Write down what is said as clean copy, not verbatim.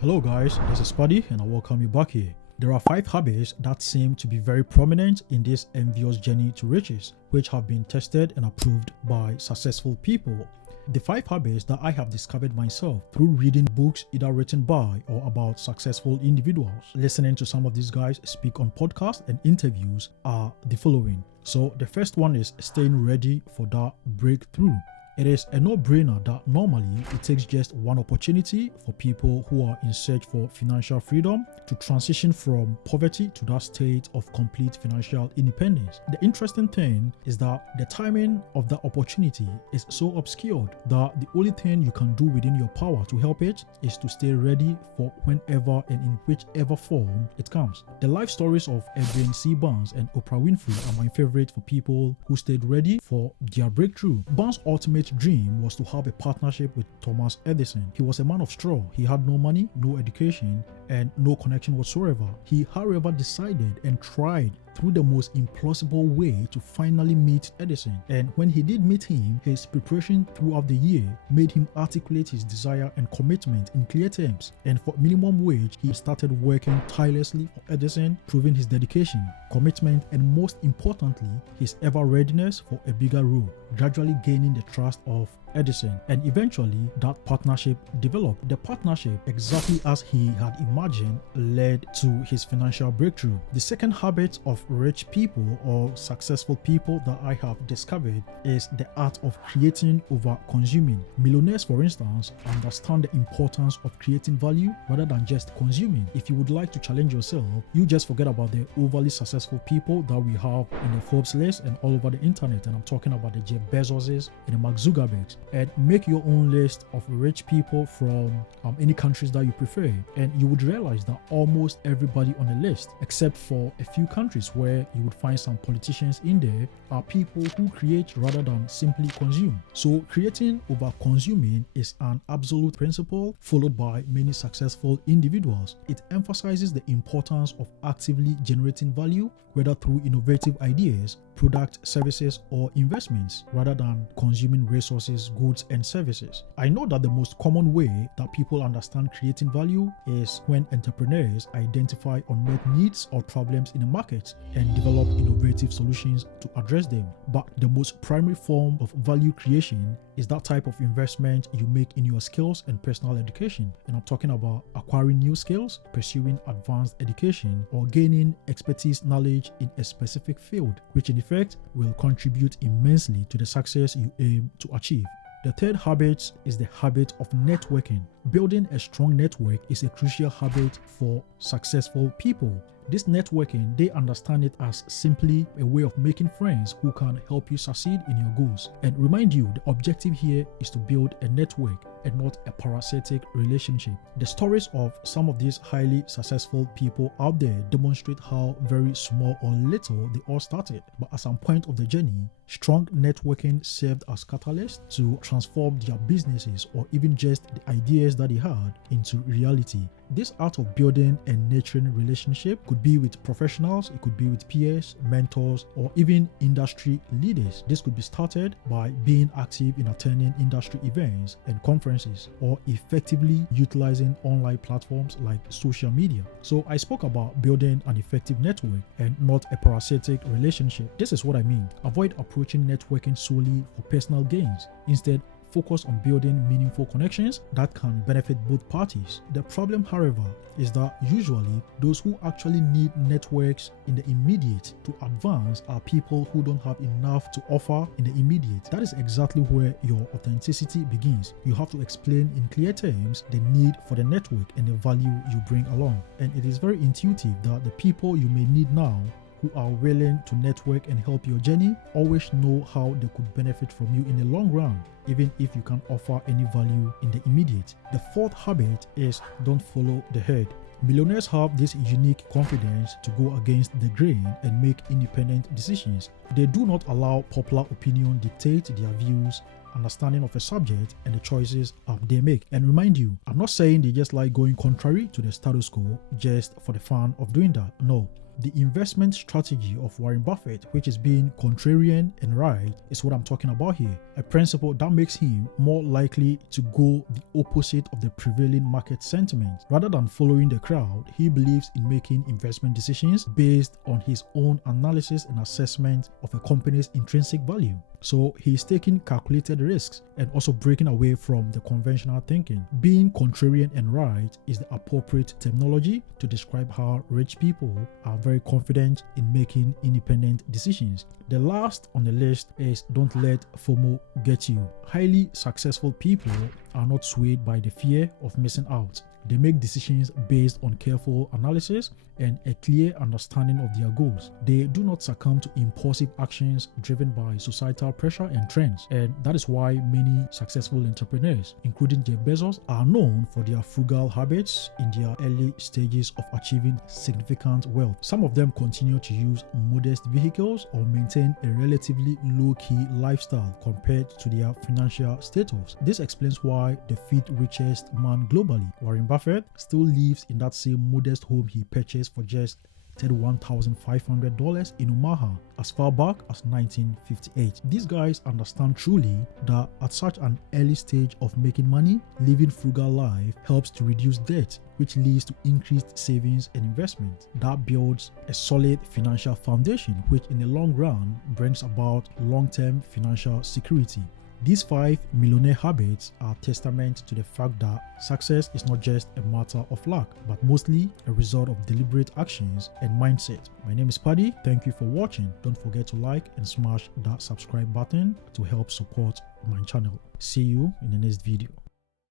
Hello guys, this is Paddy and I welcome you back here. There are 5 habits that seem to be very prominent in this envious journey to riches, which have been tested and approved by successful people. The 5 habits that I have discovered myself through reading books either written by or about successful individuals, listening to some of these guys speak on podcasts and interviews are the following. So the first one is staying ready for that breakthrough. It is a no-brainer that normally it takes just one opportunity for people who are in search for financial freedom to transition from poverty to that state of complete financial independence. The interesting thing is that the timing of that opportunity is so obscured that the only thing you can do within your power to help it is to stay ready for whenever and in whichever form it comes. The life stories of Edwin C. Barnes and Oprah Winfrey are my favorite for people who stayed ready for their breakthrough. Barnes' ultimate dream was to have a partnership with Thomas Edison. He was a man of straw. He had no money, no education, and no connection whatsoever. He, however, decided and tried through the most implausible way to finally meet Edison. And when he did meet him, his preparation throughout the year made him articulate his desire and commitment in clear terms. And for minimum wage, he started working tirelessly for Edison, proving his dedication, commitment, and most importantly, his ever readiness for a bigger role, gradually gaining the trust of Edison, and eventually that partnership developed. The partnership, exactly as he had imagined, led to his financial breakthrough. The second habit of rich people or successful people that I have discovered is the art of creating over consuming. Millionaires, for instance, understand the importance of creating value rather than just consuming. If you would like to challenge yourself, you just forget about the overly successful people that we have in the Forbes list and all over the internet, and I'm talking about the Jeff Bezoses and the Mark Zuckerbergs, and make your own list of rich people from any countries that you prefer, and you would realize that almost everybody on the list, except for a few countries where you would find some politicians in there, are people who create rather than simply consume. So creating over consuming is an absolute principle followed by many successful individuals. It emphasizes the importance of actively generating value, whether through innovative ideas, products, services, or investments, rather than consuming resources, goods, and services. I know that the most common way that people understand creating value is when entrepreneurs identify unmet needs or problems in the market and develop innovative solutions to address them. But the most primary form of value creation is that type of investment you make in your skills and personal education. And I'm talking about acquiring new skills, pursuing advanced education, or gaining expertise knowledge in a specific field, which in effect will contribute immensely to the success you aim to achieve. The third habit is the habit of networking. Building a strong network is a crucial habit for successful people. This networking, they understand it as simply a way of making friends who can help you succeed in your goals. And remind you, the objective here is to build a network and not a parasitic relationship. The stories of some of these highly successful people out there demonstrate how very small or little they all started. But at some point of the journey, strong networking served as catalyst to transform their businesses or even just the ideas that they had into reality. This art of building and nurturing relationship could be with professionals, it could be with peers, mentors, or even industry leaders. This could be started by being active in attending industry events and conferences, or effectively utilizing online platforms like social media. So I spoke about building an effective network and not a parasitic relationship. This is what I mean. Avoid approaching networking solely for personal gains. Instead, focus on building meaningful connections that can benefit both parties. The problem, however, is that usually those who actually need networks in the immediate to advance are people who don't have enough to offer in the immediate. That is exactly where your authenticity begins. You have to explain in clear terms the need for the network and the value you bring along. And it is very intuitive that the people you may need now who are willing to network and help your journey always know how they could benefit from you in the long run, even if you can't offer any value in the immediate. The fourth habit is don't follow the herd. Millionaires have this unique confidence to go against the grain and make independent decisions. They do not allow popular opinion dictate their views, understanding of a subject, and the choices they make. And remind you, I'm not saying they just like going contrary to the status quo just for the fun of doing that. No. The investment strategy of Warren Buffett, which is being contrarian and right, is what I'm talking about here. A principle that makes him more likely to go the opposite of the prevailing market sentiment. Rather than following the crowd, he believes in making investment decisions based on his own analysis and assessment of a company's intrinsic value. So he's taking calculated risks and also breaking away from the conventional thinking. Being contrarian and right is the appropriate terminology to describe how rich people are very confident in making independent decisions. The last on the list is don't let FOMO get you. Highly successful people are not swayed by the fear of missing out. They make decisions based on careful analysis and a clear understanding of their goals. They do not succumb to impulsive actions driven by societal pressure and trends. And that is why many successful entrepreneurs, including Jeff Bezos, are known for their frugal habits in their early stages of achieving significant wealth. Some of them continue to use modest vehicles or maintain a relatively low-key lifestyle compared to their financial status. This explains why the fifth richest man globally, Warren Buffett, still lives in that same modest home he purchased for just $31,500 in Omaha as far back as 1958. These guys understand truly that at such an early stage of making money, living frugal life helps to reduce debt, which leads to increased savings and investment. That builds a solid financial foundation, which in the long run brings about long-term financial security. These 5 millionaire habits are testament to the fact that success is not just a matter of luck, but mostly a result of deliberate actions and mindset. My name is Paddy. Thank you for watching. Don't forget to like and smash that subscribe button to help support my channel. See you in the next video.